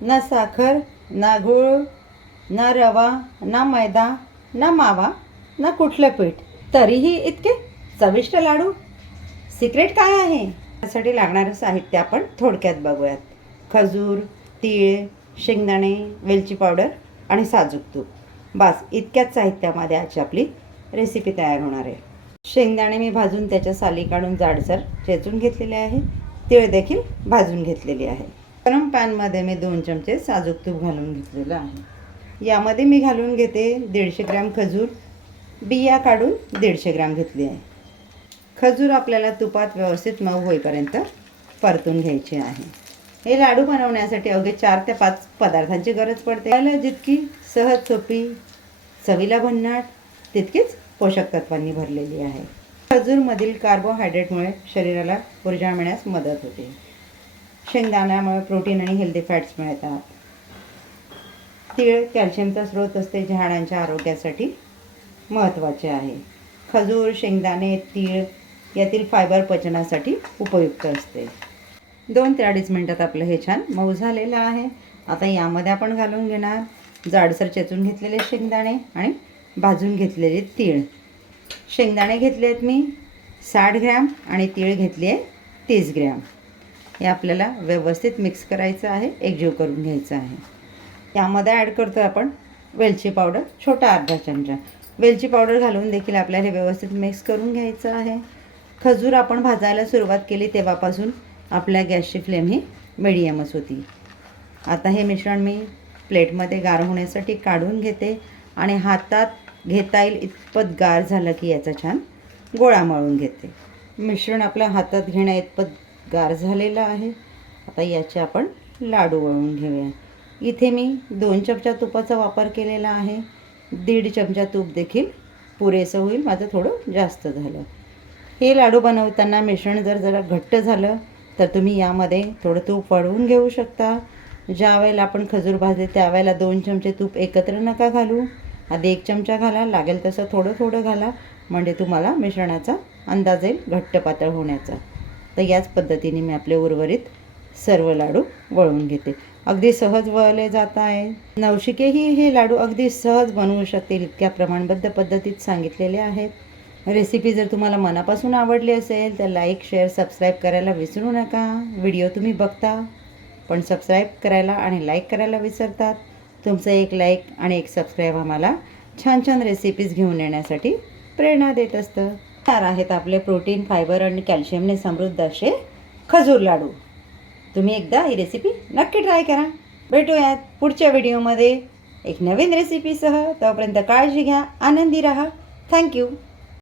ना साखर, ना गूळ, ना रवा, ना मैदा, ना मावा, ना कुठलं पीठ, तरीही इतके चविष्ट लाडू. सिक्रेट काय आहे? त्यासाठी लागणारं साहित्य आपण थोडक्यात बघूयात. खजूर, तीळ, शेंगदाणे, वेलची पावडर आणि साजूक तूप. बस इतक्याच साहित्यामध्ये आजची आपली रेसिपी तयार होणार आहे. शेंगदाणे मी भाजून त्याच्या साली काढून जाडसर चेचून घेतलेले आहे. तीळ देखील भाजून घेतलेली आहे. गरम पॅनमध्ये मी 2 चमचे साजूक तूप घालून घेतलेलं आहे. यामध्ये मी घालून घेते 150 ग्रॅम खजूर. बिया काढून 150 ग्रॅम घेतली आहे. खजूर आपल्याला तुपात व्यवस्थित मऊ होईपर्यंत परतून घ्यायची आहे. हे लाडू बनवण्यासाठी अवघे 4 ते 5 पदार्थांची गरज पडते. त्याला जितकी सहज सोपी, चवीला भन्नाट, तितकीच पोषक तत्वांनी भरलेली आहे. खजूरमधील कार्बोहायड्रेटमुळे शरीराला ऊर्जा मिळण्यास मदत होते. शेंगदाण्यामुळे प्रोटीन आणि हेल्दी फॅट्स मिळतात. तीळ कॅल्शियमचा स्रोत असते, जे हाडांच्या आरोग्यासाठी महत्त्वाचे आहे. खजूर, शेंगदाणे, तीळ यातील फायबर पचनासाठी उपयुक्त असते. 2 ते 2.5 मिनिटात आपलं हे छान मऊ झालेलं आहे. आता यामध्ये आपण घालून घेणार जाडसर चेचून घेतलेले शेंगदाणे आणि भाजून घेतलेले तीळ. शेंगदाणे घेतले आहेत मी 60 ग्रॅम आणि तीळ घेतली आहे 30 ग्रॅम. हे आपल्याला व्यवस्थित मिक्स करायचं आहे, एकजीव करून घ्यायचं आहे. यामध्ये ॲड करतो आपण वेलची पावडर, छोटा अर्धा चमचा. वेलची पावडर घालून देखील आपल्याला हे व्यवस्थित मिक्स करून घ्यायचं आहे. खजूर आपण भाजायला सुरुवात केली तेव्हापासून आपल्या गॅसची फ्लेम ही मिडियमच होती. आता हे मिश्रण मी प्लेटमध्ये गार होण्यासाठी काढून घेते आणि हातात घेता येईल इतपत गार झालं की याचा छान गोळा मळून घेते. मिश्रण आपल्या हातात घेण्या इतपत गार झालेलं आहे. आता याचे आपण लाडू वळून घेऊया. इथे मी 2 चमचा तुपाचा वापर केलेला आहे. 1.5 चमचा तूप देखील पुरेसं होईल, माझं थोडं जास्त झालं. हे लाडू बनवताना मिश्रण जरा घट्ट झालं तर तुम्ही यामध्ये थोडं तूप वाढवून घेऊ शकता. ज्या वेळेला आपण खजूर भाजते त्यावेळेला 2 चमचे तूप एकत्र नका घालू. आधी 1 चमचा घाला, लागेल तसं थोडं थोडं घाला, म्हणजे तुम्हाला मिश्रणाचा अंदाज येईल घट्ट पातळ होण्याचा. तर याच पद्धतीने मी आपले उर्वरित सर्व लाडू वळवून घेते. अगदी सहज वळले जात आहे. नवशिकेही हे लाडू अगदी सहज बनवू शकतील, इतक्या प्रमाणबद्ध पद्धतीत सांगितलेले आहेत. रेसिपी जर तुम्हाला मनापासून आवडली असेल तर लाईक, शेअर, सबस्क्राईब करायला विसरू नका. व्हिडिओ तुम्ही बघता पण सबस्क्राईब करायला आणि लाईक करायला विसरतात. तुमचं एक लाईक आणि एक सबस्क्राईब आम्हाला छान छान रेसिपीज घेऊन येण्यासाठी प्रेरणा देत असतं. तयार आहेत आपले प्रोटीन, फायबर आणि कॅल्शियमने समृद्ध असे खजूर लाडू. तुम्ही एकदा ही रेसिपी नक्की ट्राय करा. भेटूयात पुढच्या व्हिडिओमध्ये एक नवीन रेसिपीसह. तोपर्यंत काळजी घ्या, आनंदी राहा. थँक्यू.